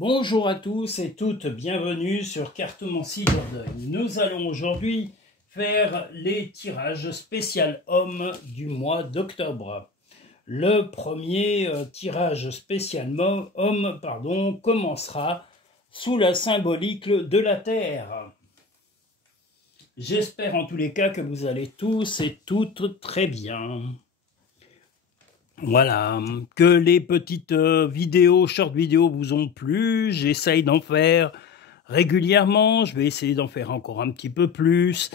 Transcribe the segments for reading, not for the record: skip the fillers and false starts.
Bonjour à tous et toutes, bienvenue sur Cartomancie Dordogne. Nous allons aujourd'hui faire les tirages spécial hommes du mois d'octobre. Le premier tirage spécial homme commencera sous la symbolique de la Terre. J'espère en tous les cas que vous allez tous et toutes très bien. Voilà, que les petites short vidéos vous ont plu, j'essaye d'en faire régulièrement, je vais essayer d'en faire encore un petit peu plus.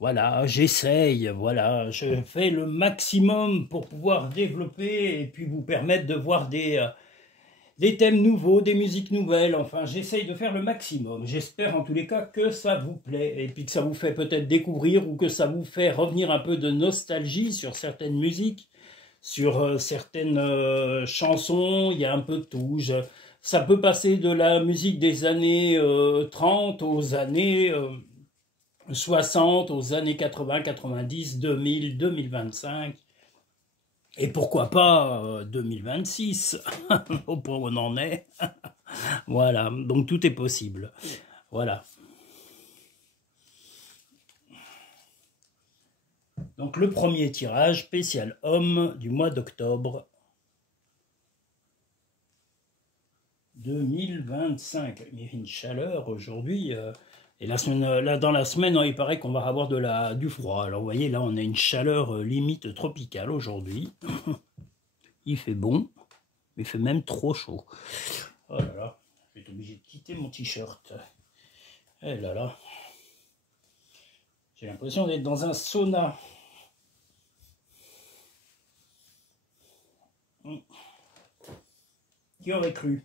Voilà, j'essaye, voilà, je fais le maximum pour pouvoir développer et puis vous permettre de voir des thèmes nouveaux, des musiques nouvelles, enfin j'essaye de faire le maximum. J'espère en tous les cas que ça vous plaît et puis que ça vous fait peut-être découvrir ou que ça vous fait revenir un peu de nostalgie sur certaines musiques. Sur certaines chansons, il y a un peu de tout. Ça peut passer de la musique des années 30 aux années 60, aux années 80, 90, 2000, 2025. Et pourquoi pas 2026, au point où on en est. Voilà, donc tout est possible. Voilà. Donc le premier tirage spécial homme du mois d'octobre 2025. Il y a une chaleur aujourd'hui. Et la semaine, là, dans la semaine, il paraît qu'on va avoir du froid. Alors vous voyez, là on a une chaleur limite tropicale aujourd'hui. Il fait bon, mais il fait même trop chaud. Oh là là, je vais être obligé de quitter mon t-shirt. Eh là là. J'ai l'impression d'être dans un sauna. Qui aurait cru?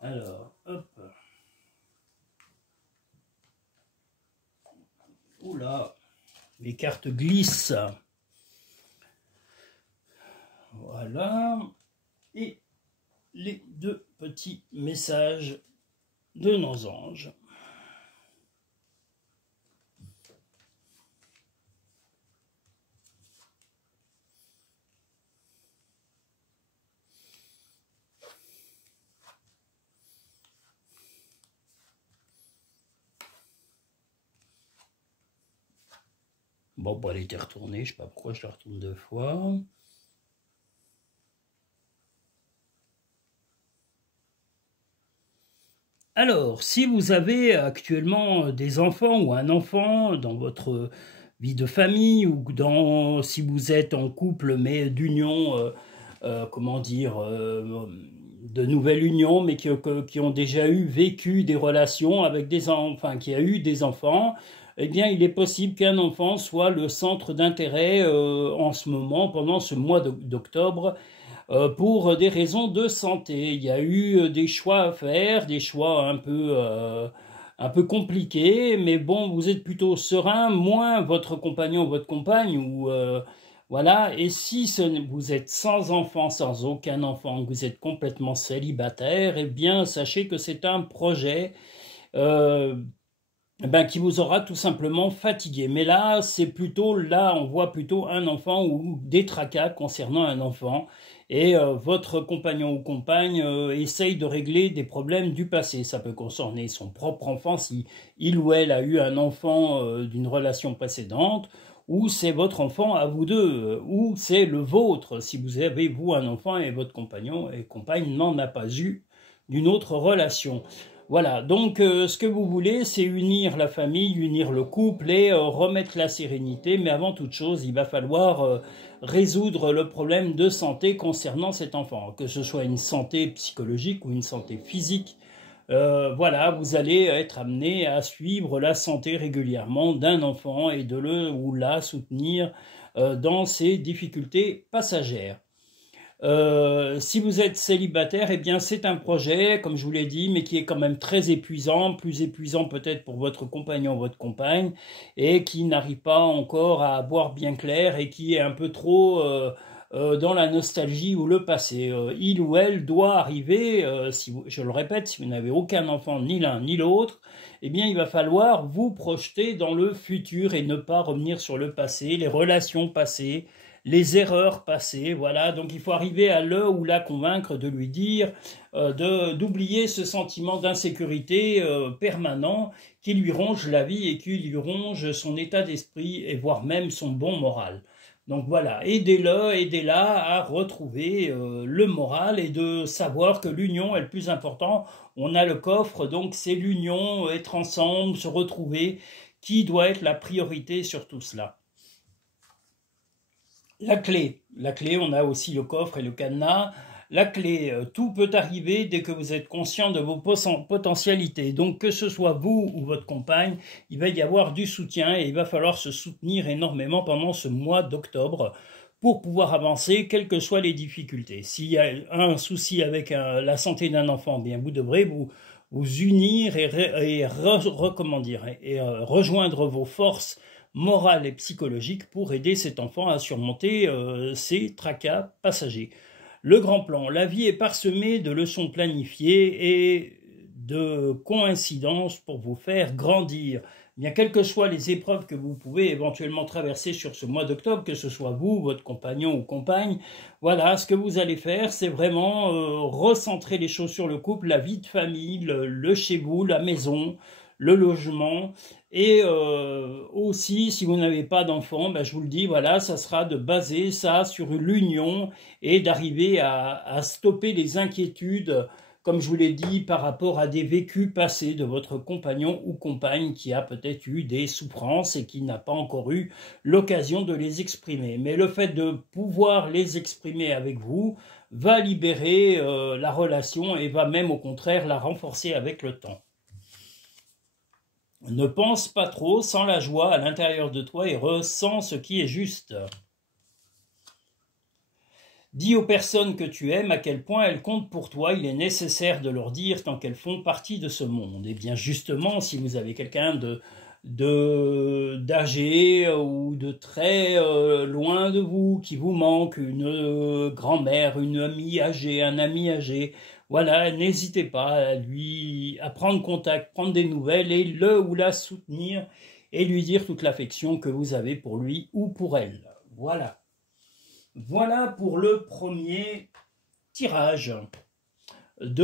Alors, hop. Oula, les cartes glissent. Voilà. Et les deux petits messages de nos anges. Bon, elle était retournée, je ne sais pas pourquoi je la retourne deux fois. Alors, si vous avez actuellement des enfants ou un enfant dans votre vie de famille ou si vous êtes en couple mais d'union, comment dire, de nouvelle union mais qui ont déjà vécu des relations avec des enfants, qui a eu des enfants, eh bien, il est possible qu'un enfant soit le centre d'intérêt en ce moment, pendant ce mois d'octobre, pour des raisons de santé. Il y a eu des choix à faire, des choix un peu compliqués, mais bon, vous êtes plutôt serein, moins votre compagnon ou votre compagne, ou voilà. Et si vous êtes sans enfant, sans aucun enfant, que vous êtes complètement célibataire, eh bien, sachez que c'est un projet qui vous aura tout simplement fatigué. Mais là, on voit plutôt un enfant ou des tracas concernant un enfant. Et votre compagnon ou compagne essaye de régler des problèmes du passé. Ça peut concerner son propre enfant, si il ou elle a eu un enfant d'une relation précédente, ou c'est votre enfant à vous deux, ou c'est le vôtre, si vous avez, vous, un enfant et votre compagnon et compagne n'en a pas eu d'une autre relation. Voilà, donc ce que vous voulez, c'est unir la famille, unir le couple et remettre la sérénité. Mais avant toute chose, il va falloir résoudre le problème de santé concernant cet enfant, que ce soit une santé psychologique ou une santé physique. Voilà, vous allez être amené à suivre la santé régulièrement d'un enfant et de le ou la soutenir dans ses difficultés passagères. Si vous êtes célibataire, eh bien c'est un projet, comme je vous l'ai dit, mais qui est quand même très épuisant, plus épuisant peut-être pour votre compagnon ou votre compagne, et qui n'arrive pas encore à voir bien clair et qui est un peu trop dans la nostalgie ou le passé. Il ou elle doit arriver, je le répète, si vous n'avez aucun enfant, ni l'un ni l'autre, eh bien il va falloir vous projeter dans le futur et ne pas revenir sur le passé, les relations passées, les erreurs passées. Voilà, donc il faut arriver à le ou la convaincre de lui dire d'oublier ce sentiment d'insécurité permanent qui lui ronge la vie et qui lui ronge son état d'esprit et voire même son bon moral. Donc voilà, aidez-le, aidez-la à retrouver le moral et de savoir que l'union est le plus important. On a le coffre, donc c'est l'union, être ensemble, se retrouver, qui doit être la priorité sur tout cela. La clé, on a aussi le coffre et le cadenas. La clé, tout peut arriver dès que vous êtes conscient de vos potentialités. Donc que ce soit vous ou votre compagne, il va y avoir du soutien et il va falloir se soutenir énormément pendant ce mois d'octobre pour pouvoir avancer, quelles que soient les difficultés. S'il y a un souci avec la santé d'un enfant, bien vous devrez vous unir et rejoindre vos forces morales et psychologiques pour aider cet enfant à surmonter ses tracas passagers. Le grand plan, la vie est parsemée de leçons planifiées et de coïncidences pour vous faire grandir. Bien, quelles que soient les épreuves que vous pouvez éventuellement traverser sur ce mois d'octobre, que ce soit vous, votre compagnon ou compagne, voilà, ce que vous allez faire, c'est vraiment recentrer les choses sur le couple, la vie de famille, le chez vous, la maison, le logement, et aussi, si vous n'avez pas d'enfant, ben, je vous le dis, voilà, ça sera de baser ça sur l'union et d'arriver à stopper les inquiétudes, comme je vous l'ai dit, par rapport à des vécus passés de votre compagnon ou compagne qui a peut-être eu des souffrances et qui n'a pas encore eu l'occasion de les exprimer. Mais le fait de pouvoir les exprimer avec vous va libérer la relation et va même au contraire la renforcer avec le temps. Ne pense pas trop, sens la joie à l'intérieur de toi et ressens ce qui est juste. Dis aux personnes que tu aimes à quel point elles comptent pour toi, il est nécessaire de leur dire tant qu'elles font partie de ce monde. Et bien justement, si vous avez quelqu'un d'âgé ou de très loin de vous, qui vous manque, une grand-mère, une amie âgée, un ami âgé, voilà, n'hésitez pas à prendre contact, prendre des nouvelles et le ou la soutenir et lui dire toute l'affection que vous avez pour lui ou pour elle. Voilà. Voilà pour le premier tirage du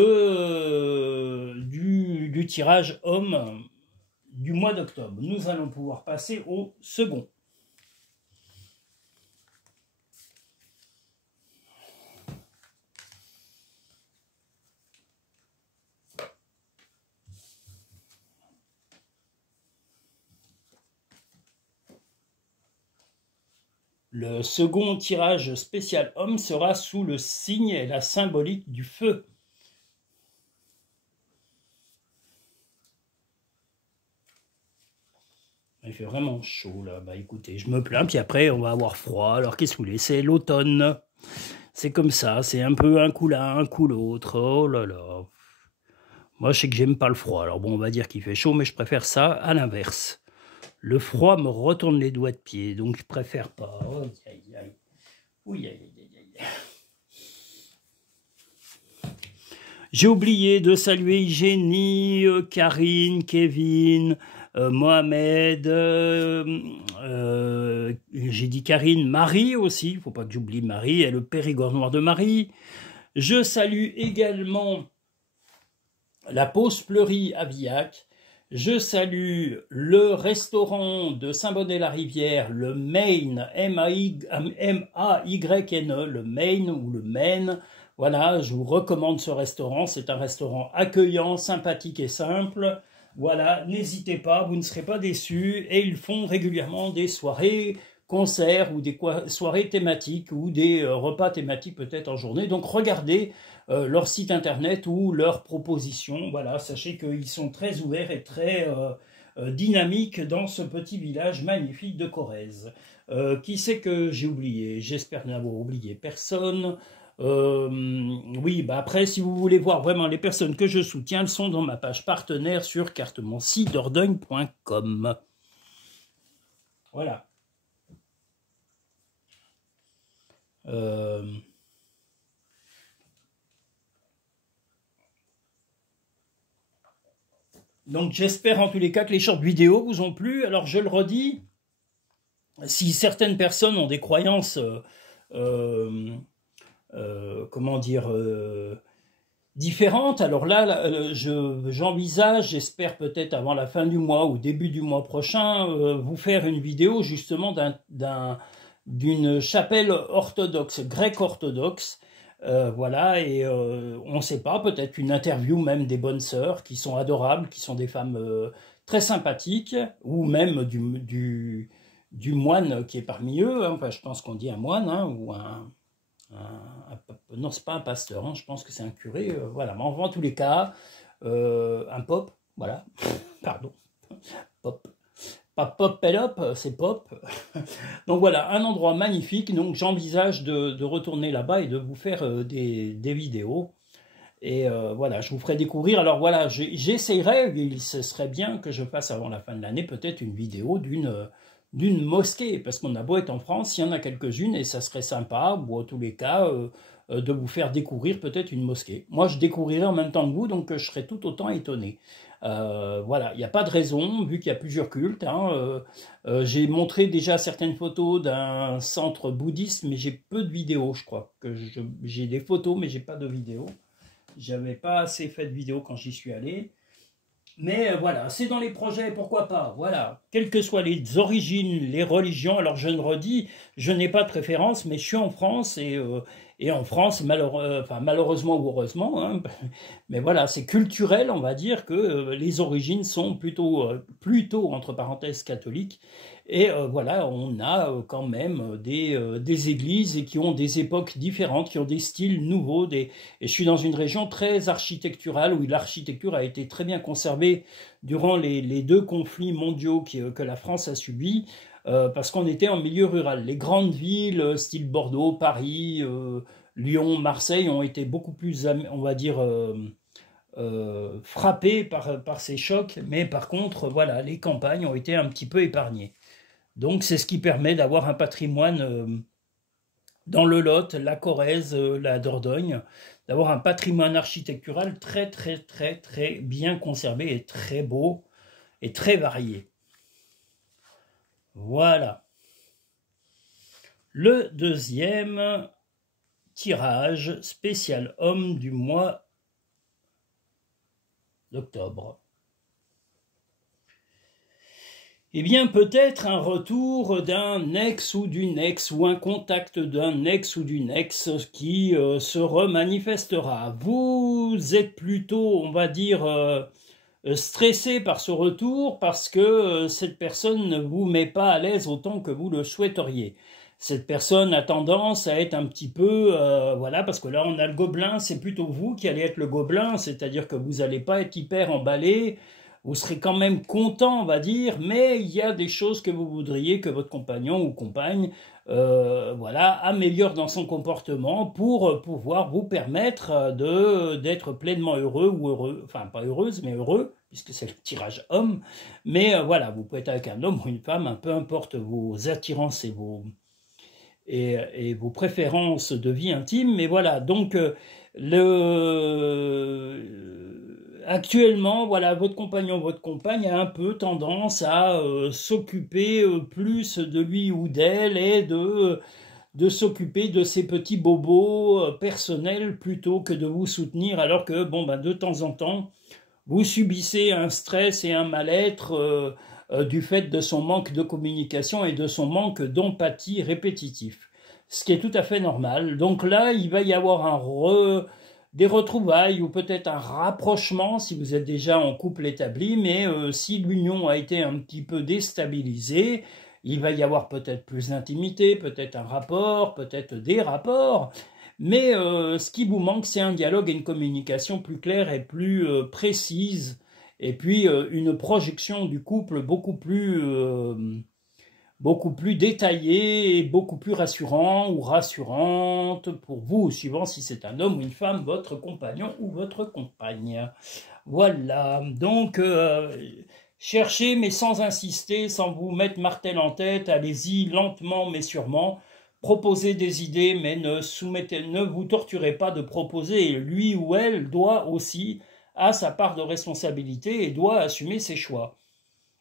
tirage homme du mois d'octobre. Nous allons pouvoir passer au second. Le second tirage spécial homme sera sous le signe et la symbolique du feu. Il fait vraiment chaud là. Bah écoutez, je me plains, puis après on va avoir froid. Alors qu'est-ce que vous voulez? C'est l'automne. C'est comme ça, c'est un peu un coup l'un, un coup l'autre. Oh là là. Moi je sais que j'aime pas le froid. Alors bon, on va dire qu'il fait chaud, mais je préfère ça à l'inverse. Le froid me retourne les doigts de pied, donc je préfère pas. Oh, aïe, aïe. Oui, aïe, aïe, aïe. J'ai oublié de saluer Jenny, Karine, Kevin, Mohamed, j'ai dit Karine, Marie aussi, il ne faut pas que j'oublie Marie, et le Périgord noir de Marie. Je salue également la Pause Fleurie à Villac. Je salue le restaurant de Saint-Bonnet-la-Rivière, le Maine, M-A-Y-N-E, le Maine ou le Maine. Voilà, je vous recommande ce restaurant. C'est un restaurant accueillant, sympathique et simple. Voilà, n'hésitez pas, vous ne serez pas déçus. Et ils font régulièrement des soirées, concerts ou des soirées thématiques ou des repas thématiques peut-être en journée. Donc regardez leur site internet ou leurs propositions. Voilà, sachez qu'ils sont très ouverts et très dynamiques dans ce petit village magnifique de Corrèze. Qui c'est que j'ai oublié? J'espère n'avoir oublié personne. Oui, bah après, si vous voulez voir vraiment les personnes que je soutiens, elles sont dans ma page partenaire sur cartemoncy-dordogne.com. Voilà. Donc j'espère en tous les cas que les shorts vidéo vous ont plu. Alors je le redis, si certaines personnes ont des croyances, euh, comment dire, différentes, alors là, j'envisage, j'espère peut-être avant la fin du mois ou début du mois prochain, vous faire une vidéo justement d'une chapelle orthodoxe, grecque orthodoxe, voilà, et on ne sait pas, peut-être une interview même des bonnes sœurs qui sont adorables, qui sont des femmes très sympathiques, ou même du moine qui est parmi eux, hein. Enfin, je pense qu'on dit un moine, hein, ou non, c'est pas un pasteur, hein, je pense que c'est un curé, voilà, mais en tous les cas, un pop, voilà, pardon, pop. Pas pop pelop, c'est pop. Donc voilà, un endroit magnifique. Donc j'envisage de retourner là-bas et de vous faire des vidéos. Et voilà, je vous ferai découvrir. Alors voilà, j'essayerai, ce serait bien que je fasse avant la fin de l'année peut-être une vidéo d'une mosquée. Parce qu'on a beau être en France, il y en a quelques-unes et ça serait sympa, ou en tous les cas, de vous faire découvrir peut-être une mosquée. Moi, je découvrirai en même temps que vous, donc je serai tout autant étonné. Voilà, il n'y a pas de raison, vu qu'il y a plusieurs cultes, hein. J'ai montré déjà certaines photos d'un centre bouddhiste, mais j'ai peu de vidéos, je crois. J'ai des photos, mais j'ai pas de vidéos. J'avais pas assez fait de vidéos quand j'y suis allé. Mais voilà, c'est dans les projets, pourquoi pas. Voilà, quelles que soient les origines, les religions. Alors je le redis, je n'ai pas de préférence, mais je suis en France et en France, enfin, malheureusement ou heureusement, hein, mais voilà, c'est culturel, on va dire que les origines sont plutôt entre parenthèses catholiques. Et voilà, on a quand même des églises et qui ont des époques différentes, qui ont des styles nouveaux. Et je suis dans une région très architecturale où l'architecture a été très bien conservée durant les deux conflits mondiaux que la France a subis, parce qu'on était en milieu rural. Les grandes villes, style Bordeaux, Paris, Lyon, Marseille, ont été beaucoup plus, on va dire, frappées par ces chocs. Mais par contre, voilà, les campagnes ont été un petit peu épargnées. Donc c'est ce qui permet d'avoir un patrimoine dans le Lot, la Corrèze, la Dordogne, d'avoir un patrimoine architectural très très très très bien conservé et très beau et très varié. Voilà. Le deuxième tirage spécial homme du mois d'octobre. Eh bien, peut-être un retour d'un ex ou d'une ex, ou un contact d'un ex ou d'une ex qui se remanifestera. Vous êtes plutôt, on va dire, stressé par ce retour parce que cette personne ne vous met pas à l'aise autant que vous le souhaiteriez. Cette personne a tendance à être un petit peu, voilà, parce que là on a le gobelin, c'est plutôt vous qui allez être le gobelin, c'est-à-dire que vous n'allez pas être hyper emballé. Vous serez quand même content, on va dire, mais il y a des choses que vous voudriez que votre compagnon ou compagne voilà, améliore dans son comportement pour pouvoir vous permettre d'être pleinement heureux ou heureux, enfin pas heureuse, mais heureux, puisque c'est le tirage homme. Mais voilà, vous pouvez être avec un homme ou une femme, peu importe vos attirances et vos préférences de vie intime. Mais voilà, donc actuellement, voilà, votre compagnon, votre compagne a un peu tendance à s'occuper plus de lui ou d'elle et de s'occuper de ses petits bobos personnels plutôt que de vous soutenir, alors que, bon, ben, de temps en temps, vous subissez un stress et un mal-être du fait de son manque de communication et de son manque d'empathie répétitif. Ce qui est tout à fait normal. Donc là, il va y avoir des retrouvailles ou peut-être un rapprochement si vous êtes déjà en couple établi, mais si l'union a été un petit peu déstabilisée, il va y avoir peut-être plus d'intimité, peut-être un rapport, peut-être des rapports, mais ce qui vous manque, c'est un dialogue et une communication plus claire et plus précise, et puis une projection du couple beaucoup plus détaillée et beaucoup plus rassurant ou rassurante pour vous, suivant si c'est un homme ou une femme, votre compagnon ou votre compagne. Voilà, donc cherchez mais sans insister, sans vous mettre martel en tête, allez-y lentement mais sûrement. Proposez des idées, mais ne vous torturez pas de proposer. Lui ou elle doit aussi, à sa part de responsabilité et doit assumer ses choix.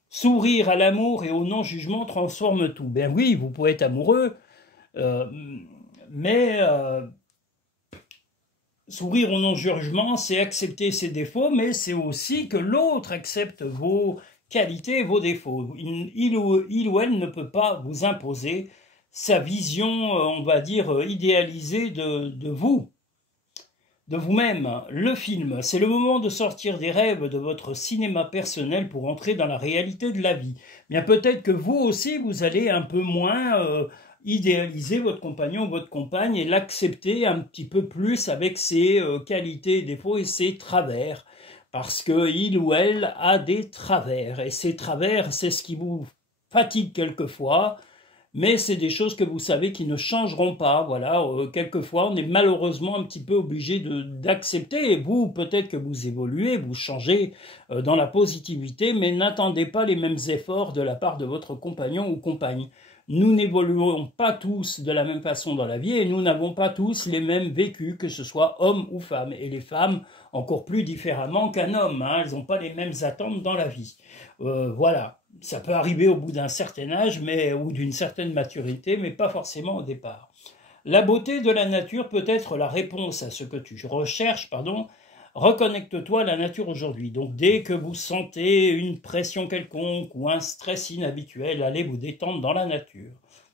Sourire à l'amour et au non-jugement transforme tout. Ben oui, vous pouvez être amoureux, euh, mais sourire au non-jugement, c'est accepter ses défauts, mais c'est aussi que l'autre accepte vos qualités, vos défauts. Il ou elle ne peut pas vous imposer sa vision, on va dire, idéalisée de vous, de vous-même. Le film, c'est le moment de sortir des rêves de votre cinéma personnel pour entrer dans la réalité de la vie. Bien peut-être que vous aussi, vous allez un peu moins idéaliser votre compagnon ou votre compagne et l'accepter un petit peu plus avec ses qualités, défauts et ses travers. Parce qu'il ou elle a des travers. Et ces travers, c'est ce qui vous fatigue quelquefois, mais c'est des choses que vous savez qui ne changeront pas. Voilà, quelquefois, on est malheureusement un petit peu obligé d'accepter. Et vous, peut-être que vous évoluez, vous changez dans la positivité, mais n'attendez pas les mêmes efforts de la part de votre compagnon ou compagne. Nous n'évoluons pas tous de la même façon dans la vie et nous n'avons pas tous les mêmes vécus, que ce soit homme ou femme. Et les femmes, encore plus différemment qu'un homme. Hein, elles n'ont pas les mêmes attentes dans la vie. Voilà. Ça peut arriver au bout d'un certain âge ou d'une certaine maturité, mais pas forcément au départ. La beauté de la nature peut être la réponse à ce que tu recherches, pardon. Reconnecte-toi à la nature aujourd'hui. Donc dès que vous sentez une pression quelconque ou un stress inhabituel, allez vous détendre dans la nature.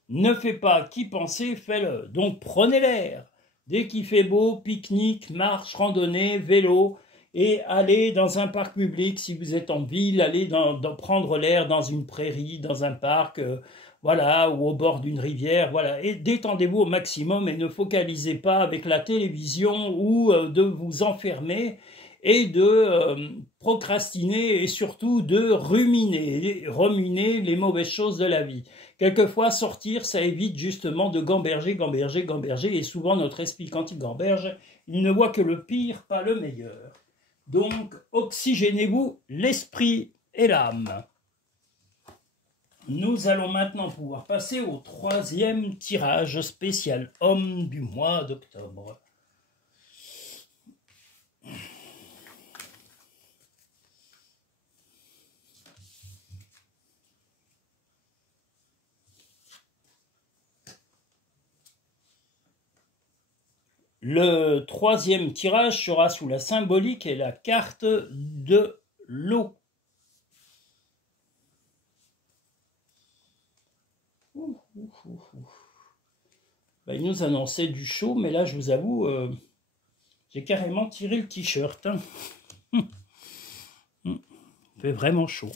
Ne fais pas qu'y penser, fais-le. Donc prenez l'air. Dès qu'il fait beau, pique-nique, marche, randonnée, vélo, et allez dans un parc public si vous êtes en ville, allez prendre l'air dans une prairie, dans un parc, voilà, ou au bord d'une rivière, voilà, et détendez-vous au maximum et ne focalisez pas avec la télévision ou de vous enfermer et de procrastiner et surtout de ruminer les mauvaises choses de la vie. Quelquefois, sortir, ça évite justement de gamberger, et souvent notre esprit, quand il gamberge, il ne voit que le pire, pas le meilleur. Donc, oxygénez-vous l'esprit et l'âme. Nous allons maintenant pouvoir passer au troisième tirage spécial homme du mois d'octobre. Le troisième tirage sera sous la symbolique et la carte de l'eau. Ben, il nous annonçait du chaud, mais là, je vous avoue, j'ai carrément tiré le t-shirt. Hein. Il fait vraiment chaud.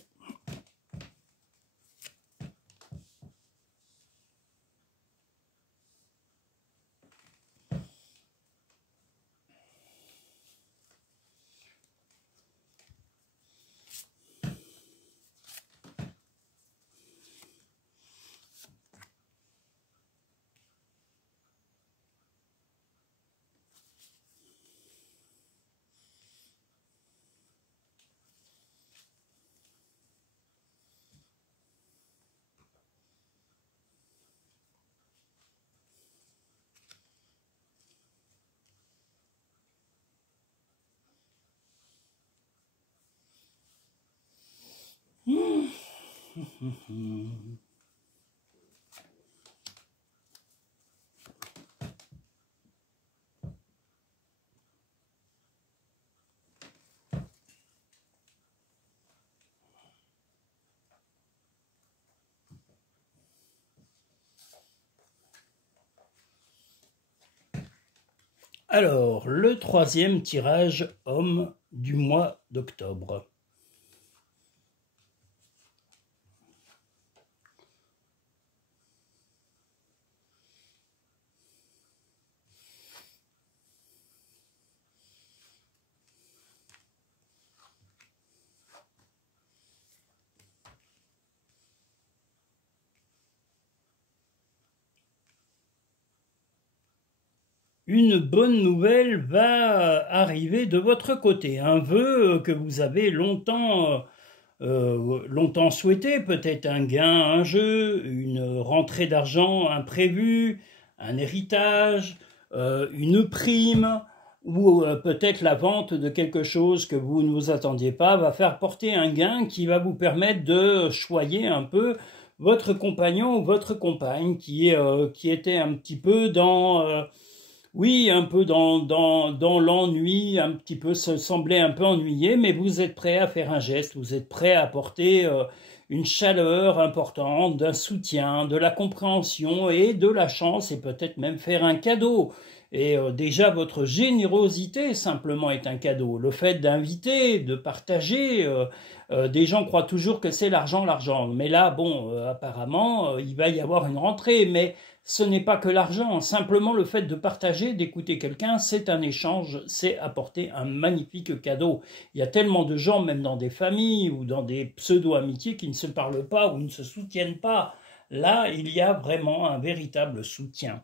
Alors, le troisième tirage homme du mois d'octobre. Une bonne nouvelle va arriver de votre côté. Un vœu que vous avez longtemps souhaité, peut-être un gain, un jeu, une rentrée d'argent imprévue, un héritage, une prime, ou peut-être la vente de quelque chose que vous ne vous attendiez pas va faire porter un gain qui va vous permettre de choyer un peu votre compagnon ou votre compagne qui était un petit peu oui, un peu dans l'ennui, un petit peu, se semblait un peu ennuyé, mais vous êtes prêt à faire un geste, vous êtes prêt à apporter une chaleur importante, d'un soutien, de la compréhension et de la chance, et peut-être même faire un cadeau. Et déjà, votre générosité simplement est un cadeau. Le fait d'inviter, de partager, des gens croient toujours que c'est l'argent, l'argent. Mais là, bon, apparemment, il va y avoir une rentrée, mais ce n'est pas que l'argent. Simplement, le fait de partager, d'écouter quelqu'un, c'est un échange, c'est apporter un magnifique cadeau. Il y a tellement de gens, même dans des familles ou dans des pseudo-amitiés, qui ne se parlent pas ou ne se soutiennent pas. Là, il y a vraiment un véritable soutien.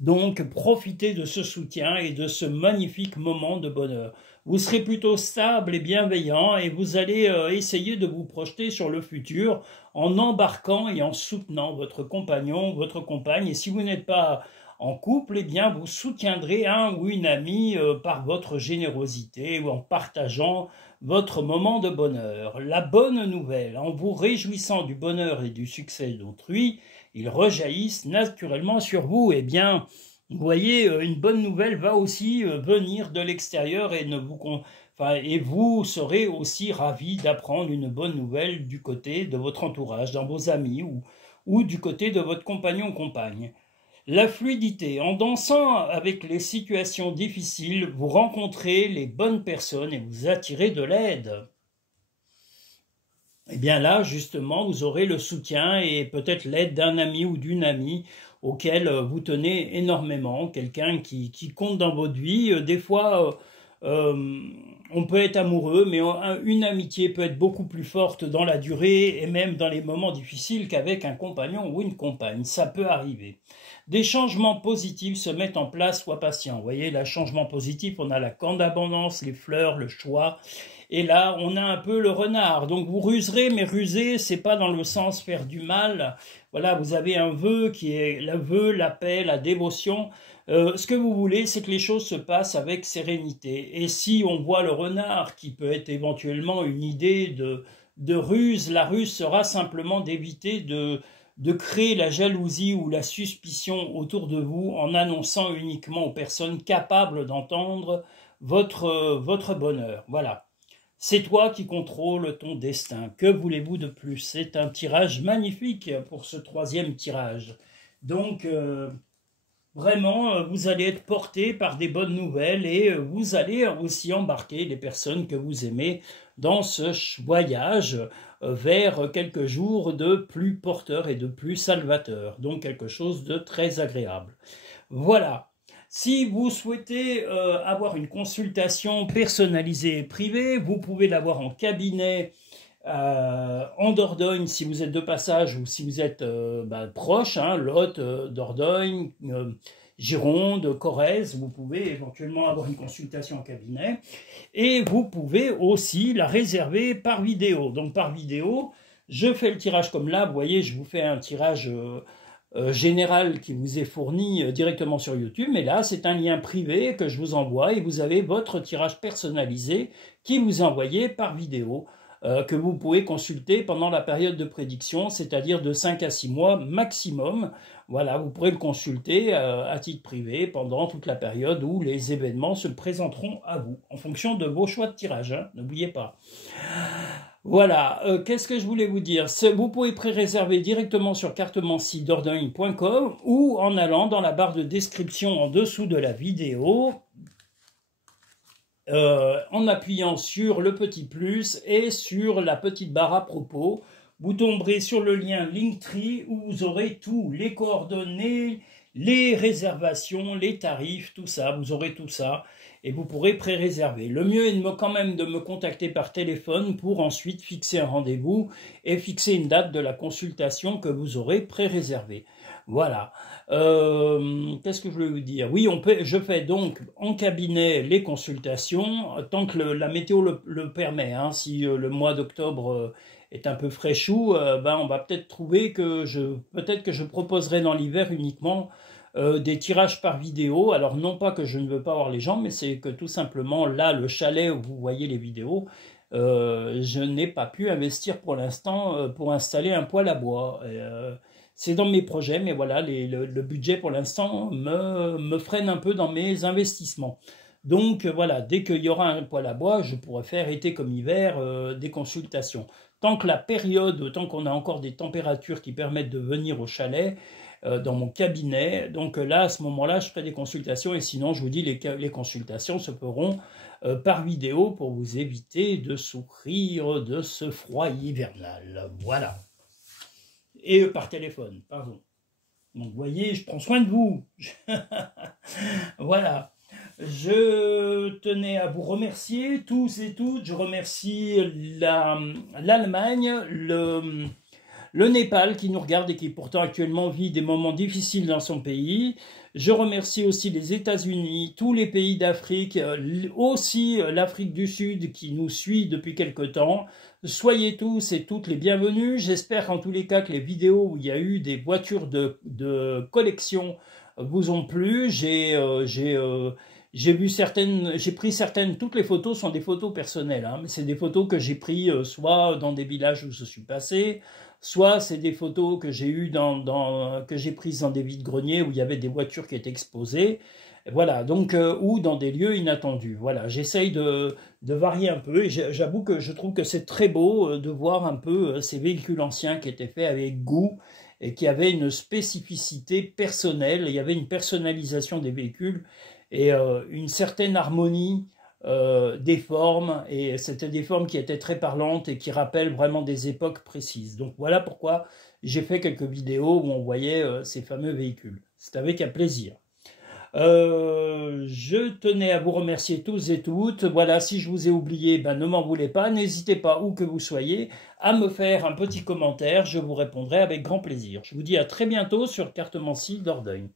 Donc, profitez de ce soutien et de ce magnifique moment de bonheur. Vous serez plutôt stable et bienveillant et vous allez essayer de vous projeter sur le futur en embarquant et en soutenant votre compagnon, votre compagne. Et si vous n'êtes pas en couple, eh bien, vous soutiendrez un ou une amie par votre générosité ou en partageant votre moment de bonheur. La bonne nouvelle, en vous réjouissant du bonheur et du succès d'autrui, ils rejaillissent naturellement sur vous. Eh bien, vous voyez, une bonne nouvelle va aussi venir de l'extérieur et, et vous serez aussi ravi d'apprendre une bonne nouvelle du côté de votre entourage, dans vos amis ou du côté de votre compagnon ou compagne. La fluidité. En dansant avec les situations difficiles, vous rencontrez les bonnes personnes et vous attirez de l'aide. Eh bien là, justement, vous aurez le soutien et peut-être l'aide d'un ami ou d'une amie auquel vous tenez énormément, quelqu'un qui compte dans votre vie. Des fois, on peut être amoureux, mais une amitié peut être beaucoup plus forte dans la durée et même dans les moments difficiles qu'avec un compagnon ou une compagne. Ça peut arriver. Des changements positifs se mettent en place, sois patient. Vous voyez, le changement positif, on a la corne d'abondance, les fleurs, le choix. Et là, on a un peu le renard. Donc vous ruserez, mais ruser, c'est pas dans le sens faire du mal. Voilà, vous avez un vœu qui est le vœu, la paix, la dévotion. Ce que vous voulez, c'est que les choses se passent avec sérénité. Et si on voit le renard, qui peut être éventuellement une idée de ruse, la ruse sera simplement d'éviter de créer la jalousie ou la suspicion autour de vous en annonçant uniquement aux personnes capables d'entendre votre bonheur. Voilà. C'est toi qui contrôles ton destin. Que voulez-vous de plus? C'est un tirage magnifique pour ce troisième tirage. Donc, vraiment, vous allez être porté par des bonnes nouvelles et vous allez aussi embarquer les personnes que vous aimez dans ce voyage vers quelques jours de plus porteurs et de plus salvateurs. Donc, quelque chose de très agréable. Voilà. Si vous souhaitez avoir une consultation personnalisée et privée, vous pouvez l'avoir en cabinet en Dordogne si vous êtes de passage ou si vous êtes proche, Lot, Dordogne, Gironde, Corrèze, vous pouvez éventuellement avoir une consultation en cabinet. Et vous pouvez aussi la réserver par vidéo. Donc par vidéo, je fais le tirage comme là, vous voyez, je vous fais un tirage général qui vous est fourni directement sur YouTube, mais là c'est un lien privé que je vous envoie et vous avez votre tirage personnalisé qui vous est envoyé par vidéo que vous pouvez consulter pendant la période de prédiction, c'est-à-dire de 5 à 6 mois maximum. Voilà, vous pourrez le consulter à titre privé pendant toute la période où les événements se présenteront à vous, en fonction de vos choix de tirage, n'oubliez pas. Voilà, qu'est-ce que je voulais vous dire? Vous pouvez pré-réserver directement sur cartemency-dordogne.com ou en allant dans la barre de description en dessous de la vidéo, en appuyant sur le petit plus et sur la petite barre à propos. Vous tomberez sur le lien Linktree où vous aurez tout, les coordonnées, les réservations, les tarifs, tout ça, vous aurez tout ça. Et vous pourrez pré-réserver. Le mieux est quand même de me contacter par téléphone pour ensuite fixer un rendez-vous et fixer une date de la consultation que vous aurez pré-réservée. Voilà. Qu'est-ce que je voulais vous dire? Oui, je fais donc en cabinet les consultations tant que la météo le permet. Si le mois d'octobre est un peu fraîchou, on va peut-être trouver que peut-être que je proposerai dans l'hiver uniquement des tirages par vidéo. Alors non pas que je ne veux pas voir les gens, mais c'est que tout simplement là, le chalet où vous voyez les vidéos, je n'ai pas pu investir pour l'instant pour installer un poêle à bois. C'est dans mes projets, mais voilà, le budget pour l'instant me freine un peu dans mes investissements. Donc voilà, dès qu'il y aura un poêle à bois, je pourrai faire été comme hiver des consultations. Tant que la période, tant qu'on a encore des températures qui permettent de venir au chalet, dans mon cabinet, donc là, à ce moment-là, je ferai des consultations, et sinon, je vous dis, les consultations se feront par vidéo pour vous éviter de souffrir de ce froid hivernal. Voilà. Et par téléphone, pardon. Donc, vous voyez, je prends soin de vous. Voilà. Je tenais à vous remercier tous et toutes. Je remercie l'Allemagne, le Népal qui nous regarde et qui pourtant actuellement vit des moments difficiles dans son pays. Je remercie aussi les États-Unis, tous les pays d'Afrique, aussi l'Afrique du Sud qui nous suit depuis quelque temps. Soyez tous et toutes les bienvenus. J'espère en tous les cas que les vidéos où il y a eu des voitures de collection vous ont plu. J'ai vu certaines, j'ai pris certaines, toutes les photos sont des photos personnelles, hein, mais c'est des photos que j'ai prises soit dans des villages où je suis passé, soit c'est des photos que j'ai eues que j'ai prises dans des vides-greniers où il y avait des voitures qui étaient exposées. Voilà, donc, ou dans des lieux inattendus. Voilà, j'essaye de varier un peu, et j'avoue que je trouve que c'est très beau de voir un peu ces véhicules anciens qui étaient faits avec goût et qui avaient une spécificité personnelle, il y avait une personnalisation des véhicules et une certaine harmonie des formes, et c'était des formes qui étaient très parlantes et qui rappellent vraiment des époques précises. Donc voilà pourquoi j'ai fait quelques vidéos où on voyait ces fameux véhicules. C'est avec un plaisir. Je tenais à vous remercier tous et toutes. Voilà, si je vous ai oublié, ben ne m'en voulez pas. N'hésitez pas, où que vous soyez, à me faire un petit commentaire. Je vous répondrai avec grand plaisir. Je vous dis à très bientôt sur Cartomancie Dordogne.